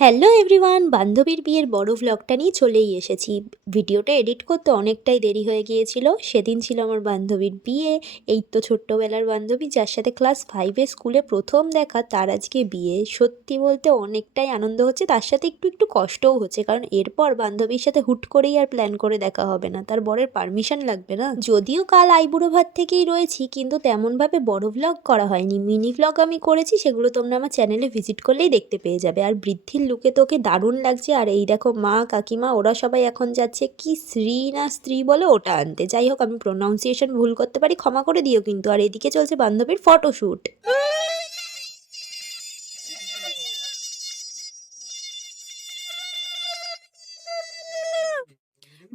Hello everyone বান্ধবীর বিয়ের বড় ভ্লগটা নিয়ে চলেই এসেছি। ভিডিওটা এডিট করতে অনেকটাই দেরি হয়ে গিয়েছিল। সেদিন ছিল আমার বান্ধবীর বিয়ে। এই তো ছোট্টবেলার বান্ধবী যার সাথে ক্লাস ফাইভে স্কুলে প্রথম দেখা, তার আজকে বিয়ে। সত্যি বলতে অনেকটাই আনন্দ হচ্ছে। তার সাথে একটু একটু কষ্টও হচ্ছে, কারণ এরপর বান্ধবীর সাথে হুট করেই আর প্ল্যান করে দেখা হবে না। তার বরের পারমিশন লাগবে না। যদিও কাল আইবুড়ো ভাত থেকেই রয়েছি, কিন্তু তেমনভাবে বড় ভ্লগ করা হয়নি। মিনি ভ্লগ আমি করেছি, সেগুলো তোমরা আমার চ্যানেলে ভিজিট করলেই দেখতে পেয়ে যাবে। আর বৃদ্ধির লুকে তোকে দারুণ লাগছে। আর এই দেখো মা কাকিমা ওরা সবাই এখন যাচ্ছে। কি শ্রী না স্ত্রী বলে ওটা আনতে। যাই হোক আমি প্রোনাউন্সিয়েশন ভুল করতে পারি ক্ষমা করে দিও কিন্তু। আর এদিকে চলছে বান্ধবীর photoshoot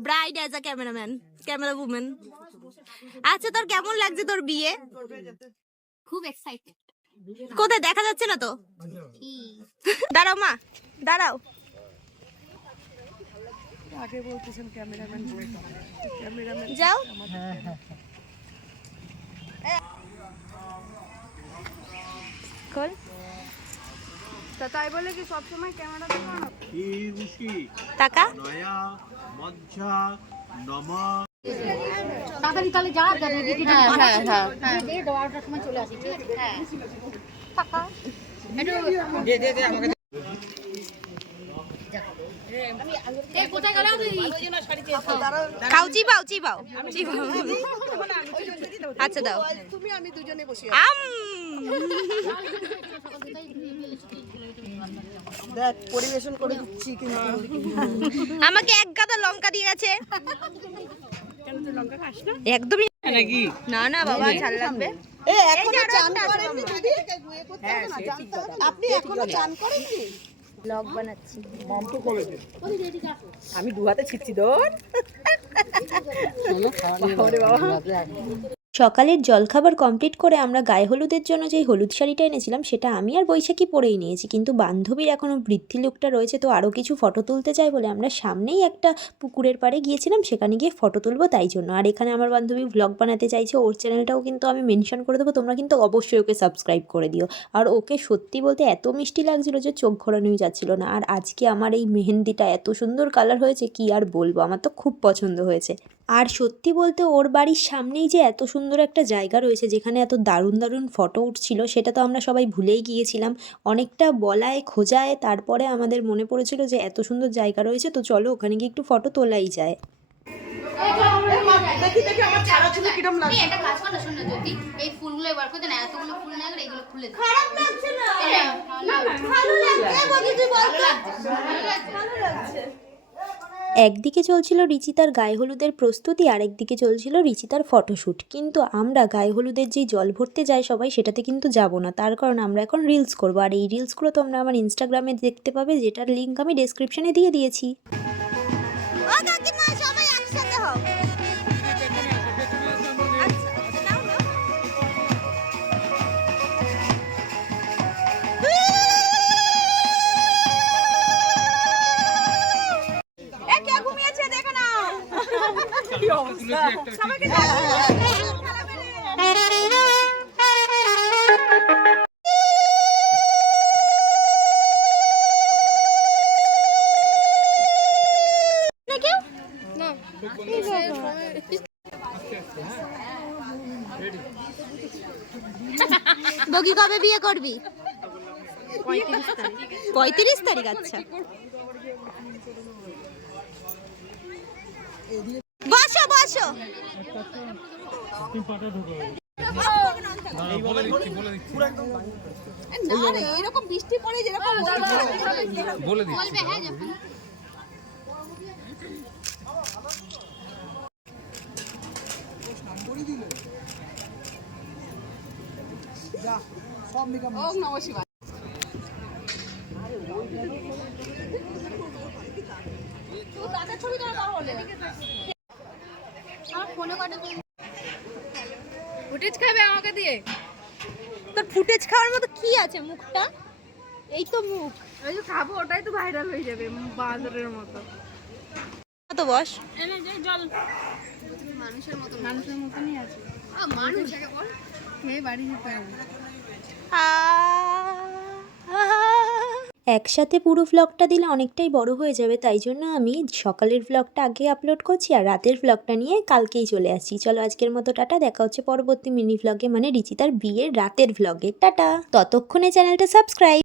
bride as a cameraman camera women আচ্ছা তোর কেমন লাগছে তোর বিয়ে? খুব এক্সাইটেড কোথায়? দেখা যাচ্ছে না তো? দাঁড়াও মা। দাঁড়াও যাও কর তা তাই বলে কি সবসময় ক্যামেরা দেখো না ঋষি টাকা নয়া মজ্জা নমা তাড়াতাড়ি তাহলে যা রেডি হ্যাঁ হ্যাঁ হ্যাঁ দাও সময় চলে আসি ঠিক আছে হ্যাঁ টাকা একটু কোথায় গেলাম খাও চিবাও চিবাও। চিবাও আচ্ছা দাও। তুমি আমি। দুজনে বসি আম দেখ পরিবেশন করে দিচ্ছি আমাকে এক গাদা লঙ্কা দিয়ে গেছে। একদমই নাকি না না বাবা ঝাল লাগবে। এ এখনও চান করেননি দিদি? হ্যাঁ বানাচ্ছি। চান করেননি আমি দু হাতে ছিটছি তোর বাবা। সকালের জলখাবার কমপ্লিট করে আমরা গায়ে হলুদের জন্য যেই হলুদ শাড়িটা এনেছিলাম, সেটা আমি আর বৈশাখী পরেই নিয়েছি। কিন্তু বান্ধবীর এখনও বৃদ্ধি লোকটা রয়েছে, তো আরও কিছু ফটো তুলতে চাই বলে আমরা সামনেই একটা পুকুরের পাড়ে গিয়েছিলাম, সেখানে গিয়ে ফটো তুলবো তাই জন্য। আর এখানে আমার বান্ধবী ভ্লগ বানাতে চাইছে, ওর চ্যানেলটাও কিন্তু আমি মেনশন করে দেবো, তোমরা কিন্তু অবশ্যই ওকে সাবস্ক্রাইব করে দিও। আর ওকে সত্যি বলতে এত মিষ্টি লাগছিল যে চোখ ঘোরানোই যাচ্ছিল না। আর আজকে আমার এই মেহেন্দিটা এত সুন্দর কালার হয়েছে, কি আর বলব? আমার তো খুব পছন্দ হয়েছে। আর সত্যি বলতে ওর বাড়ির সামনেই যে এত সুন্দর একটা জায়গা রয়েছে যেখানে এত দারুণ দারুণ ফটো উঠছিল সেটা তো আমরা সবাই ভুলেই গিয়েছিলাম। অনেকটা বলায় খোঁজায় তারপরে আমাদের মনে পড়েছিল যে এত সুন্দর জায়গা রয়েছে তো চলো ওখানে গিয়ে একটু ফটো তোলাই যায়। দেখি দেখি আমার ছাড়া ছিল কিরম এই লাগে একটা কাজ কর না শোন না যদি এই ফুলগুলো এবার করে না এতগুলো ফুল না করে এগুলো খুলে খারাপ লাগছে না। ভালো লাগছে। বলি তুই বল ভালো লাগছে। একদিকে চলছিল রিচিতার গায়ে হলুদের প্রস্তুতি আর একদিকে চলছিল রিচিতার ফটোশ্যুট কিন্তু আমরা গায়ে হলুদের যে জল ভরতে যাই সবাই, সেটাতে কিন্তু যাব না। তার কারণ আমরা এখন রিলস করব। আর এই রিলসগুলো তোমরা আমার ইনস্টাগ্রামে দেখতে পাবে, যেটার লিঙ্ক আমি ডেসক্রিপশনে দিয়ে দিয়েছি। বগি কবে বিয়ে করবি? পঁয়ত্রিশ তারিখ আচ্ছা। বসো না রে এরকম বৃষ্টি পড়ে যেরকম বলবে হ্যাঁ ওম নমঃ শিবায়। তুই তাদের ছবি তোলা তাহলে। আমার ফোনে কটা ফুটেজ খাবে আমাকে দিয়ে? তোর ফুটেজ খাওয়ার মতো কি আছে মুখটা? এই তো মুখ। ওই যে খাব ওটাই তো ভাইরাল হয়ে যাবে বাঁদরের মতো। তো বস। মানুষের মতো মানুষের মতনই আছে। মানুষ। খেয়ে বাড়ি যেতে হবে আ একসাথে পুরো ভ্লগটা দিলে অনেকটাই বড় হয়ে যাবে, তাই জন্য আমি সকালের ভ্লগটা আগে আপলোড করছি আর রাতের ভ্লগটা নিয়ে কালকেই চলে আসছি। চলো আজকের মতো টাটা, দেখা হচ্ছে পরবর্তী মিনি ভ্লগে মানে রিচিতার বিয়ের রাতের ভ্লগে টাটা! ততক্ষণে চ্যানেলটা সাবস্ক্রাইব